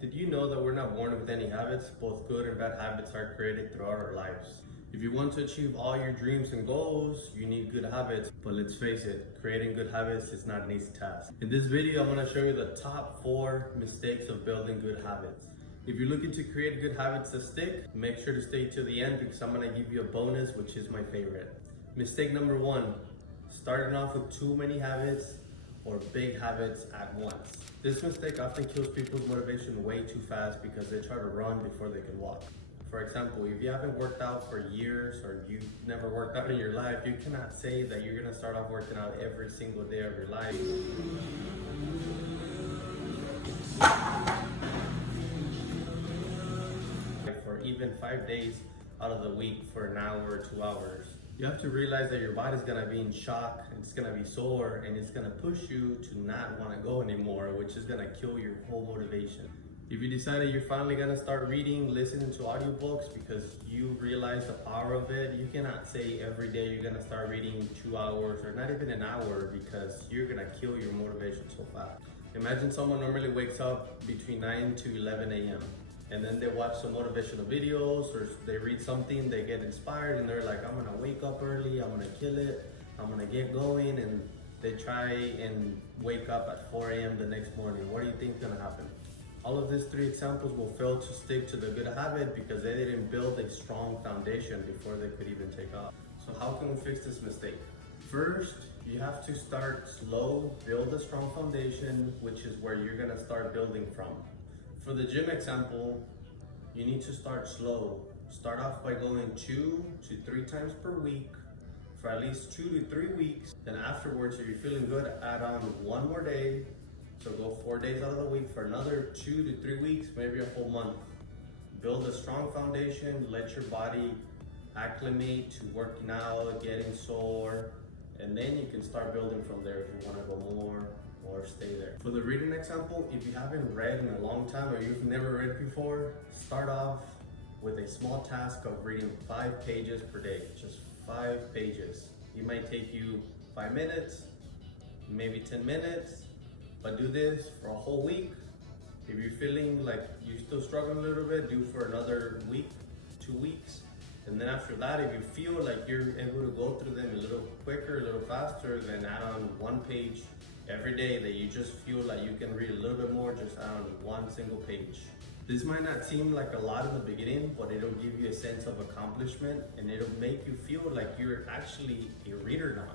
Did you know that we're not born with any habits? Both good and bad habits are created throughout our lives. If you want to achieve all your dreams and goals, you need good habits. But let's face it, creating good habits is not an easy task. In this video, I'm going to show you the top 4 mistakes of building good habits. If you're looking to create good habits that stick, make sure to stay to the end because I'm going to give you a bonus, which is my favorite. Mistake number 1, starting off with too many habits or big habits at once. This mistake often kills people's motivation way too fast because they try to run before they can walk. For example, if you haven't worked out for years or you've never worked out in your life, you cannot say that you're gonna start off working out every single day of your life. For even 5 days out of the week for an hour or 2 hours. You have to realize that your body's gonna be in shock, it's gonna be sore, and it's gonna push you to not wanna go anymore, which is gonna kill your whole motivation. If you decide that you're finally gonna start reading, listening to audiobooks because you realize the power of it, you cannot say every day you're gonna start reading 2 hours or not even an hour because you're gonna kill your motivation so fast. Imagine someone normally wakes up between 9 to 11 a.m. and then they watch some motivational videos or they read something, they get inspired and they're like, I'm gonna wake up early, I'm gonna kill it, I'm gonna get going, and they try and wake up at 4 a.m. the next morning. What do you think is gonna happen? All of these 3 examples will fail to stick to the good habit because they didn't build a strong foundation before they could even take off. So how can we fix this mistake? First, you have to start slow, build a strong foundation, which is where you're gonna start building from. For the gym example, you need to start slow. Start off by going 2 to 3 times per week for at least 2 to 3 weeks. Then afterwards, if you're feeling good, add on 1 more day. So go 4 days out of the week for another 2 to 3 weeks, maybe a whole month. Build a strong foundation, let your body acclimate to working out, getting sore, and then you can start building from there if you want to go more or stay there. For the reading example, if you haven't read in a long time or you've never read before, start off with a small task of reading 5 pages per day, just 5 pages. It might take you 5 minutes, maybe 10 minutes, but do this for a whole week. If you're feeling like you're still struggling a little bit, do for another week, 2 weeks. And then after that, if you feel like you're able to go through them a little quicker, a little faster, then add on 1 page every day that you just feel like you can read a little bit more, just add on 1 single page. This might not seem like a lot in the beginning, but it'll give you a sense of accomplishment and it'll make you feel like you're actually a reader now.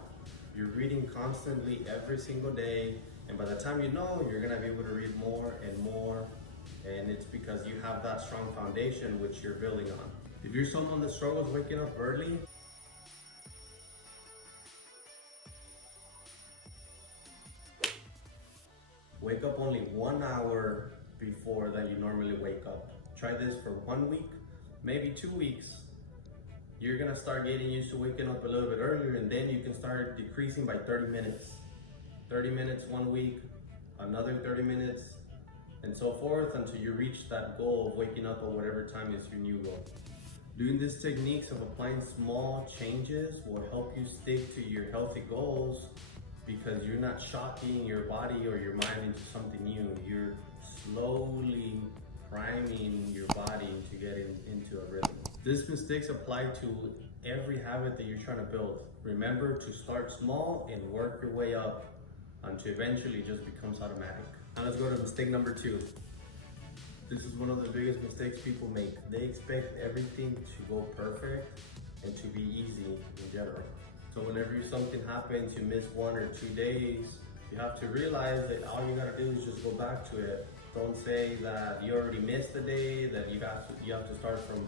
You're reading constantly every single day, and by the time you know, you're gonna be able to read more and more, and it's because you have that strong foundation which you're building on. If you're someone that struggles waking up early, wake up only 1 hour before that you normally wake up. Try this for 1 week, maybe 2 weeks. You're gonna start getting used to waking up a little bit earlier, and then you can start decreasing by 30 minutes. 30 minutes 1 week, another 30 minutes, and so forth until you reach that goal of waking up at whatever time is your new goal. Doing these techniques of applying small changes will help you stick to your healthy goals because you're not shocking your body or your mind into something new. You're slowly priming your body to get into a rhythm. These mistakes apply to every habit that you're trying to build. Remember to start small and work your way up until eventually it just becomes automatic. Now let's go to mistake number 2. This is one of the biggest mistakes people make. They expect everything to go perfect and to be easy in general. So whenever something happens, you miss 1 or 2 days, you have to realize that all you gotta do is just go back to it. Don't say that you already missed a day, that you have to start from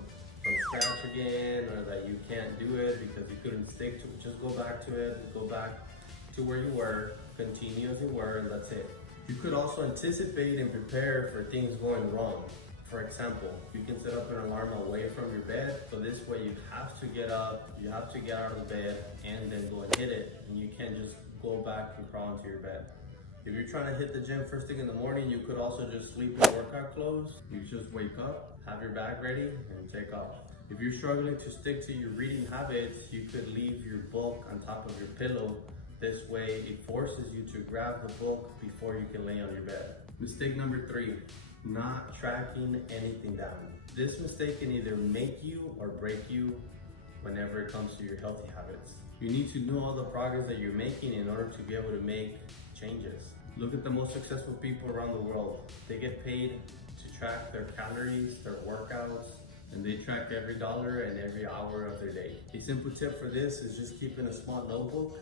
scratch again, or that you can't do it because you couldn't stick to it. Just go back to it, go back to where you were, continue as you were, and that's it. You could also anticipate and prepare for things going wrong. For example, you can set up an alarm away from your bed, so this way you have to get up, you have to get out of the bed and then go and hit it, and you can't just go back and crawl into your bed. If you're trying to hit the gym first thing in the morning, you could also just sleep in workout clothes. You just wake up, have your bag ready, and take off. If you're struggling to stick to your reading habits, you could leave your book on top of your pillow. This way, it forces you to grab the book before you can lay on your bed. Mistake number 3, not tracking anything down. This mistake can either make you or break you whenever it comes to your healthy habits. You need to know all the progress that you're making in order to be able to make changes. Look at the most successful people around the world. They get paid to track their calories, their workouts, and they track every dollar and every hour of their day. A simple tip for this is just keeping a small notebook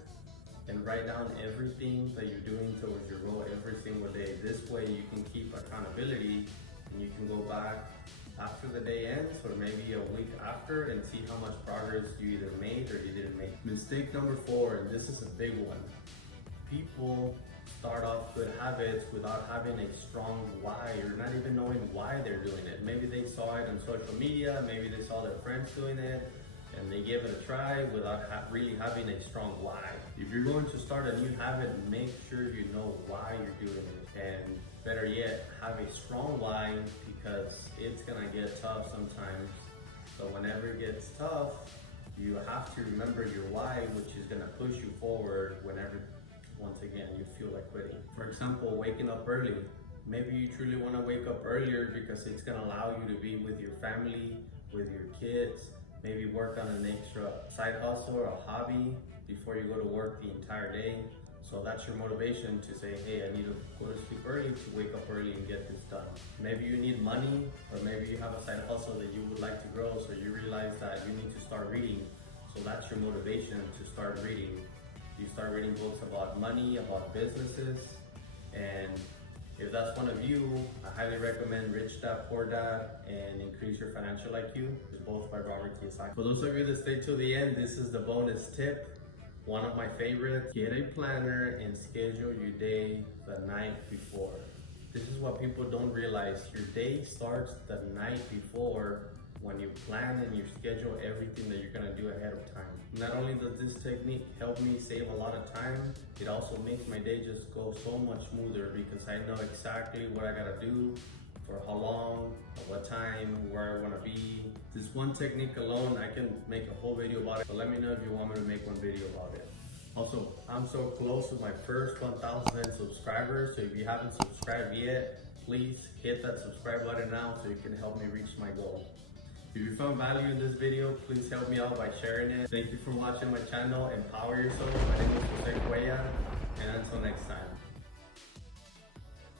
and write down everything that you're doing towards your goal every single day. This way you can keep accountability and you can go back after the day ends or maybe a week after and see how much progress you either made or you didn't make. Mistake number 4, and this is a big one. People start off good habits without having a strong why or not even knowing why they're doing it. Maybe they saw it on social media, maybe they saw their friends doing it, and they gave it a try without really having a strong why. If you're going to start a new habit, make sure you know why you're doing it. And better yet, have a strong why, because it's gonna get tough sometimes. So whenever it gets tough, you have to remember your why, which is gonna push you forward whenever, once again, you feel like quitting. For example, waking up early. Maybe you truly wanna wake up earlier because it's gonna allow you to be with your family, with your kids, maybe work on an extra side hustle or a hobby before you go to work the entire day. So that's your motivation to say, hey, I need to go to sleep early to wake up early and get this done. Maybe you need money, or maybe you have a side hustle that you would like to grow, so you realize that you need to start reading. So that's your motivation to start reading. You start reading books about money, about businesses, and if that's one of you, I highly recommend Rich Dad, Poor Dad and Increase Your Financial IQ. It's both by Robert Kiyosaki. For those of you that stay till the end, this is the bonus tip. One of my favorites, get a planner and schedule your day the night before. This is what people don't realize. Your day starts the night before when you plan and you schedule everything that you're gonna do ahead of time. Not only does this technique help me save a lot of time, it also makes my day just go so much smoother because I know exactly what I gotta do, for how long, at what time, where I wanna be. This one technique alone, I can make a whole video about it, but let me know if you want me to make one video about it. Also, I'm so close to my first 1,000 subscribers, so if you haven't subscribed yet, please hit that subscribe button now so you can help me reach my goal. If you found value in this video, please help me out by sharing it. Thank you for watching my channel. Empower yourself. My name is Jose Cuella, and until next time.